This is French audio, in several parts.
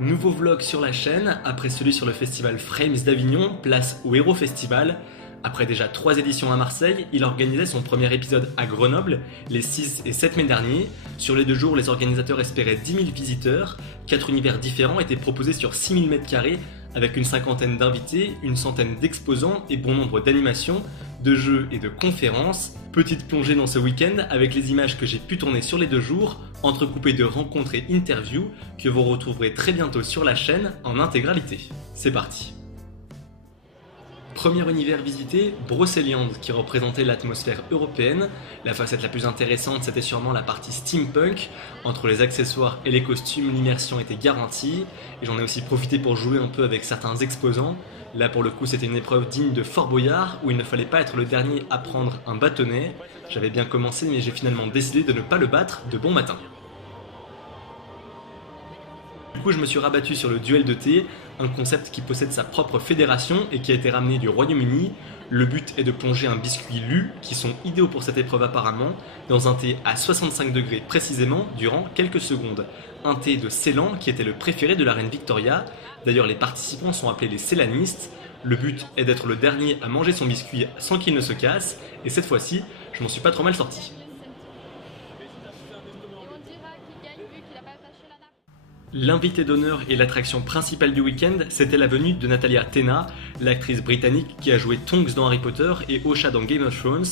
Nouveau vlog sur la chaîne, après celui sur le festival Frames d'Avignon, place au Héros Festival. Après déjà 3 éditions à Marseille, il organisait son premier épisode à Grenoble les 6 et 7 mai derniers. Sur les 2 jours, les organisateurs espéraient 10 000 visiteurs. 4 univers différents étaient proposés sur 6 000 m² avec une cinquantaine d'invités, une centaine d'exposants et bon nombre d'animations, de jeux et de conférences. Petite plongée dans ce week-end avec les images que j'ai pu tourner sur les 2 jours, entrecoupées de rencontres et interviews que vous retrouverez très bientôt sur la chaîne en intégralité. C'est parti! Premier univers visité, Brocéliande, qui représentait l'atmosphère européenne. La facette la plus intéressante, c'était sûrement la partie steampunk. Entre les accessoires et les costumes, l'immersion était garantie. Et j'en ai aussi profité pour jouer un peu avec certains exposants. Là pour le coup c'était une épreuve digne de Fort Boyard, où il ne fallait pas être le dernier à prendre un bâtonnet. J'avais bien commencé mais j'ai finalement décidé de ne pas le battre de bon matin. Du coup je me suis rabattu sur le duel de thé, un concept qui possède sa propre fédération et qui a été ramené du Royaume-Uni. Le but est de plonger un biscuit lu, qui sont idéaux pour cette épreuve apparemment, dans un thé à 65 degrés précisément durant quelques secondes. Un thé de Ceylan qui était le préféré de la reine Victoria. D'ailleurs les participants sont appelés les Ceylanistes. Le but est d'être le dernier à manger son biscuit sans qu'il ne se casse, et cette fois-ci, je m'en suis pas trop mal sorti. L'invité d'honneur et l'attraction principale du week-end, c'était la venue de Natalia Tena, l'actrice britannique qui a joué Tonks dans Harry Potter et Osha dans Game of Thrones.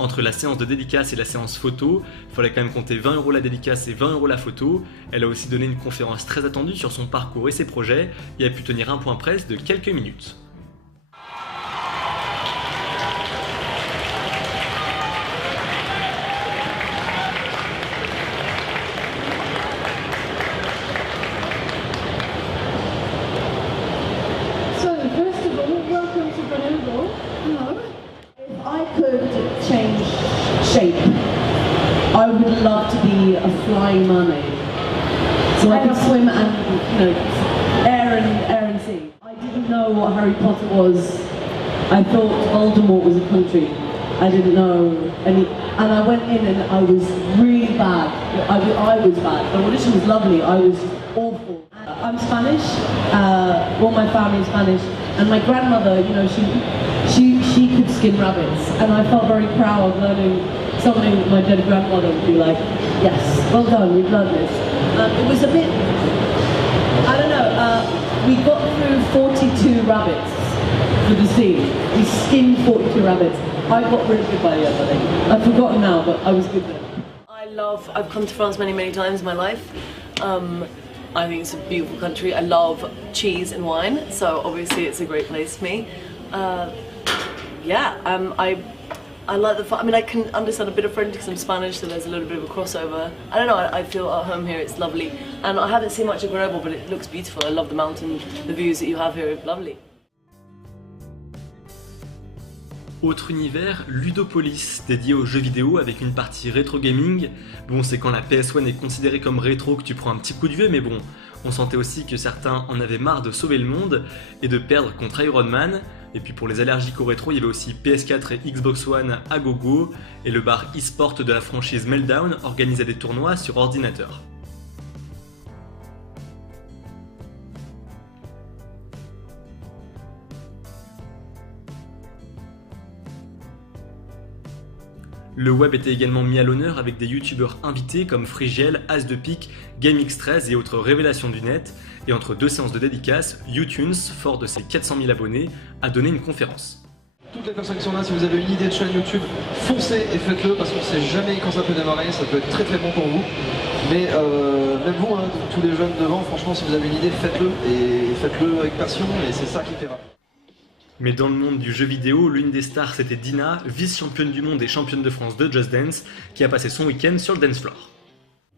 Entre la séance de dédicace et la séance photo, il fallait quand même compter 20 € la dédicace et 20 € la photo. Elle a aussi donné une conférence très attendue sur son parcours et ses projets et a pu tenir un point presse de quelques minutes. If I could change shape, I would love to be a flying mermaid. So I could swim and, air and sea. I didn't know what Harry Potter was. I thought Voldemort was a country. I didn't know any, and I went in and I was really bad. I was bad. The audition was lovely. I was awful. I'm Spanish. All my family is Spanish, and my grandmother, she could skin rabbits, and I felt very proud of learning something my dead grandmother would be like, yes, well done, you've learned this. It was a bit, I don't know, we got through 42 rabbits for the scene. We skinned 42 rabbits. I got really good by the end, I think. I've forgotten now, but I was good then. I've come to France many times in my life. I think it's a beautiful country. I love cheese and wine, so obviously it's a great place for me. I like the fun. I mean, I can understand a bit of French because I'm Spanish, so there's a little bit of a crossover. I don't know, I feel at home here, it's lovely. And I haven't seen much of Grenoble, but it looks beautiful. I love the mountain, the views that you have here are lovely. Autre univers, Ludopolis, dédié aux jeux vidéo avec une partie rétro gaming. Bon, c'est quand la PS1 est considérée comme rétro que tu prends un petit coup de vieux, mais bon, on sentait aussi que certains en avaient marre de sauver le monde et de perdre contre Iron Man. Et puis pour les allergiques au rétro, il y avait aussi PS4 et Xbox One à gogo, et le bar e-sport de la franchise Meltdown organisait des tournois sur ordinateur. Le web était également mis à l'honneur avec des youtubeurs invités comme Frigiel, As de Pique, GameX13 et autres révélations du net. Et entre 2 séances de dédicaces, YouTunes, fort de ses 400 000 abonnés, a donné une conférence. Toutes les personnes qui sont là, si vous avez une idée de chaîne YouTube, foncez et faites-le parce qu'on ne sait jamais quand ça peut démarrer, ça peut être très bon pour vous. Mais même vous, tous les jeunes devant, franchement, si vous avez une idée, faites-le et faites-le avec passion et c'est ça qui paiera. Mais dans le monde du jeu vidéo, l'une des stars c'était Dina, vice-championne du monde et championne de France de Just Dance, qui a passé son week-end sur le dance floor.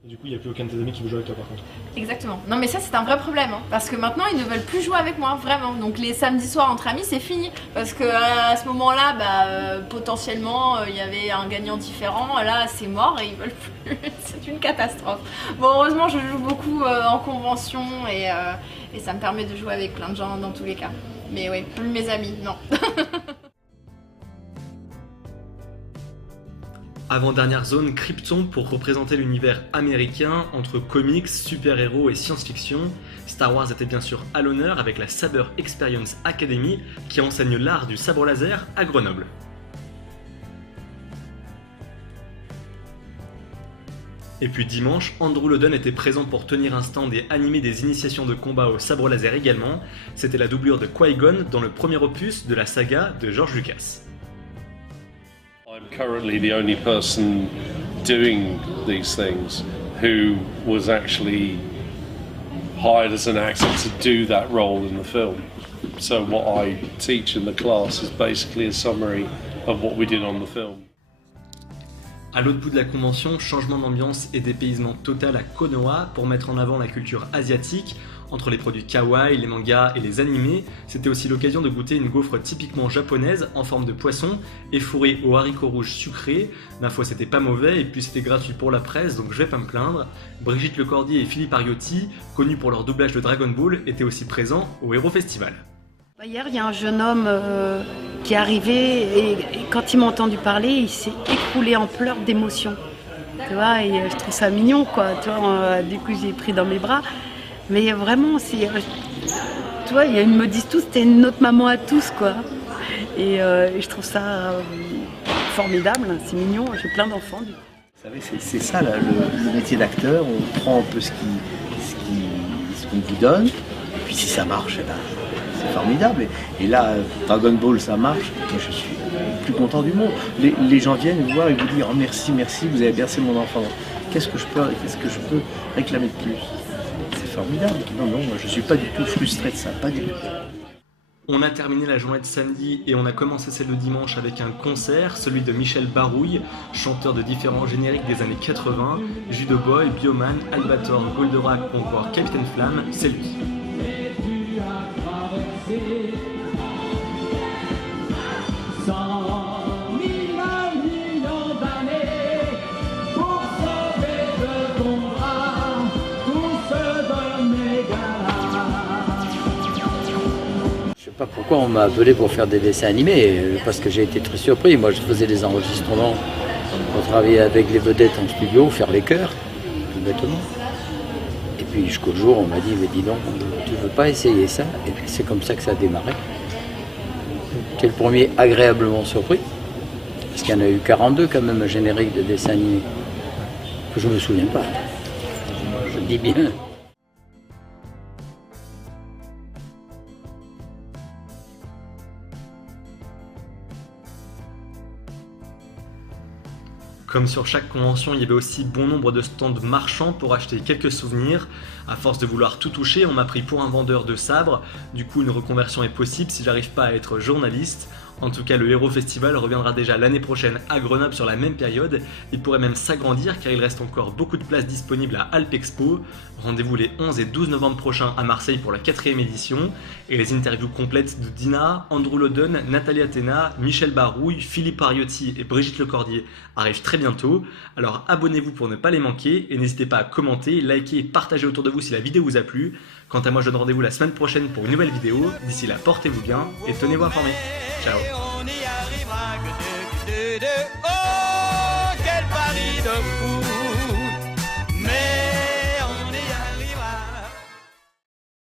Et du coup, il n'y a plus aucun de tes amis qui veut jouer avec toi par contre. Exactement. Non mais ça c'est un vrai problème, parce que maintenant ils ne veulent plus jouer avec moi, vraiment. Donc les samedis soirs entre amis c'est fini, parce que à ce moment-là, potentiellement il y avait un gagnant différent, là c'est mort et ils veulent plus. C'est une catastrophe. Bon, heureusement je joue beaucoup en convention et ça me permet de jouer avec plein de gens dans tous les cas. Mais oui, plus mes amis, non. Avant-dernière zone, Krypton pour représenter l'univers américain entre comics, super-héros et science-fiction. Star Wars était bien sûr à l'honneur avec la Saber Experience Academy qui enseigne l'art du sabre laser à Grenoble. Et puis dimanche, Andrew Loden était présent pour tenir un stand et animer des initiations de combat au sabre laser également. C'était la doublure de Qui-Gon dans le premier opus de la saga de George Lucas. I'm currently the only person doing these things who was actually hired as an actor to do that role in the film. So what I teach in the class is basically a summary of what we did on the film. À l'autre bout de la convention, changement d'ambiance et dépaysement total à Konoha pour mettre en avant la culture asiatique. Entre les produits kawaii, les mangas et les animés, c'était aussi l'occasion de goûter une gaufre typiquement japonaise en forme de poisson et fourrée aux haricots rouges sucrés. Ma foi, c'était pas mauvais et puis c'était gratuit pour la presse, donc je vais pas me plaindre. Brigitte Lecordier et Philippe Ariotti, connus pour leur doublage de Dragon Ball, étaient aussi présents au Hero Festival. Hier, il y a un jeune homme qui est arrivé et quand il m'a entendu parler, il s'est écroulé en pleurs d'émotion. Tu vois, et je trouve ça mignon, quoi. Tu vois, du coup, j'ai pris dans mes bras. Mais vraiment, c'est, tu vois, ils me disent tous, t'es notre maman à tous, quoi. Et je trouve ça formidable, c'est mignon. J'ai plein d'enfants. Du coup. Vous savez, c'est ça là, le métier d'acteur. On prend un peu ce qu'on vous donne, et puis si ça marche, eh ben, c'est formidable. Et là, Dragon Ball, ça marche. Moi, je suis le plus content du monde. Les gens viennent me voir et vous disent oh, merci, vous avez bercé mon enfant. Qu'est-ce que je peux réclamer de plus? C'est formidable. Non, moi, je suis pas du tout frustré de ça, pas du tout. On a terminé la journée de samedi et on a commencé celle de dimanche avec un concert, celui de Michel Barouille, chanteur de différents génériques des années 80, Judo Boy, Bioman, Albator, Goldorak ou encore Capitaine Flamme, c'est lui. Je sais pas pourquoi on m'a appelé pour faire des dessins animés, parce que j'ai été très surpris. Moi, je faisais des enregistrements pour travailler avec les vedettes en studio, faire les chœurs, tout bêtement. Et puis jusqu'au jour, on m'a dit, mais dis donc, tu veux pas essayer ça? Et puis c'est comme ça que ça a démarré. J'étais le premier agréablement surpris, parce qu'il y en a eu 42 quand même, génériques de dessins animés, que je me souviens pas. Je dis bien. Comme sur chaque convention, il y avait aussi bon nombre de stands marchands pour acheter quelques souvenirs. À force de vouloir tout toucher, on m'a pris pour un vendeur de sabres. Du coup, une reconversion est possible si j'arrive pas à être journaliste. En tout cas, le Hero Festival reviendra déjà l'année prochaine à Grenoble sur la même période. Il pourrait même s'agrandir car il reste encore beaucoup de places disponibles à Alpexpo. Rendez-vous les 11 et 12 novembre prochains à Marseille pour la 4e édition. Et les interviews complètes de Dina, Andrew Loden, Nathalie Athéna, Michel Barouille, Philippe Ariotti et Brigitte Lecordier arrivent très bientôt. Alors abonnez-vous pour ne pas les manquer et n'hésitez pas à commenter, liker et partager autour de vous si la vidéo vous a plu. Quant à moi, je donne rendez-vous la semaine prochaine pour une nouvelle vidéo. D'ici là, portez-vous bien et tenez-vous informés. Ciao.